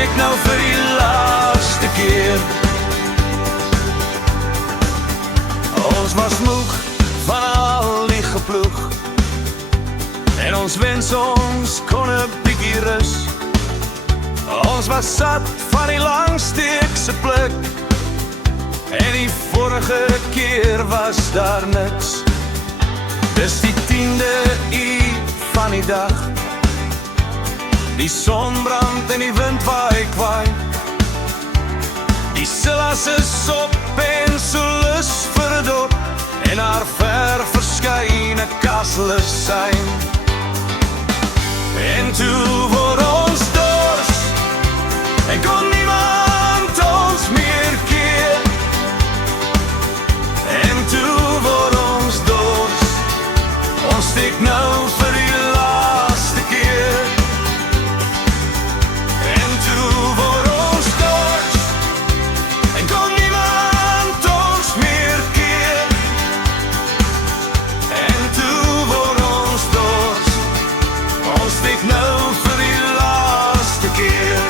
steek nou vir die laaste keer. Ons was moeg van al die geploeg en ons wens ons kon 'n bietjie rus. Ons was sat van die langsteekse pluk en die vorige keer was daar niks. Dis die 10de uur van die dag, die son brand en die wind waai kwaai. Die Silas is op en so lus vir 'n dop en haar ver verskyne kastel is syn. En toe word ons dors en kon niemand ons meer keer. En toe word ons dors, ons steek nou vir die laaste keer. En toe word ons dors en kon niemand ons meer keer. En toe word ons dors, ons steek nou vir die laaste keer.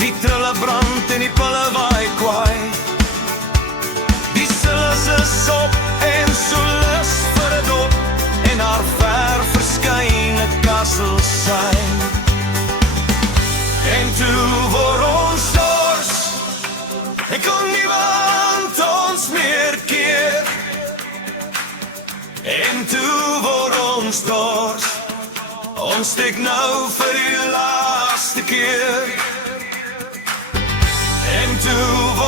Die trille brand en die pulle waai kwaai. Die Silas is op en so lus vir 'n dop en haar ver verskyne kastel syn. En toe word ons dors en kon niemand ons meer keer. En toe word ons dors, ons steek nou vir die laaste keer. En toe